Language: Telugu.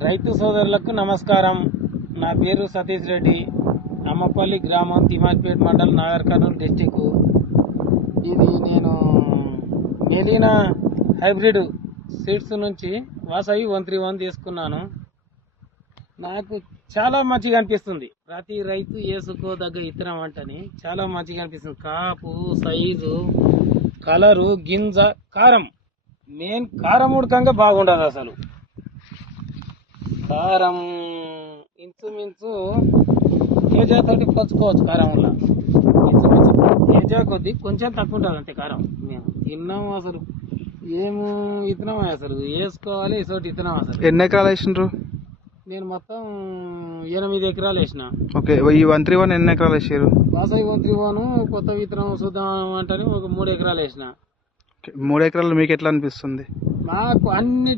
రైతు సోదరులకు నమస్కారం. నా పేరు సతీష్ రెడ్డి. అమ్మపల్లి గ్రామం, తిమాజ్పేట మండలం, నాగర్ కర్నూలు డిస్టిక్. ఇది నేను మెలీనా హైబ్రిడ్ సీడ్స్ నుంచి వాసవి 131 తీసుకున్నాను. నాకు చాలా మంచిగా అనిపిస్తుంది. ప్రతి రైతు వేసుకోదగ్గ ఇత్తనం అంటని చాలా మంచిగా అనిపిస్తుంది. కాపు, సైజు, కలరు, గింజ, కారం, మెయిన్ కారం ఉడకంగా బాగుండదు. అసలు కారం ఇంచుమించు తేజ తోటి పోల్చుకోవచ్చు. కారం వల్ల ఇంచుమించు తేజ కొద్ది కొంచెం తక్కువ ఉంటుంది అంతే కారం. మేము తిన్నాము. అసలు ఏము ఇత్తనం అసలు వేసుకోవాలి ఇసోటి ఇత్తనం. అసలు ఎన్ని ఎకరాలు వేసిండ్రు? నేను మొత్తం 8 ఎకరాలు వేసిన. ఓకే, ఈ 131 ఎన్ని ఎకరాలు వేసారు? వాసవి 131 కొత్త విత్తనం చూద్దాం అంటే ఒక 3 ఎకరాలు వేసిన. 3 ఎకరాలు మీకు ఎట్లా అనిపిస్తుంది? నాకు అన్ని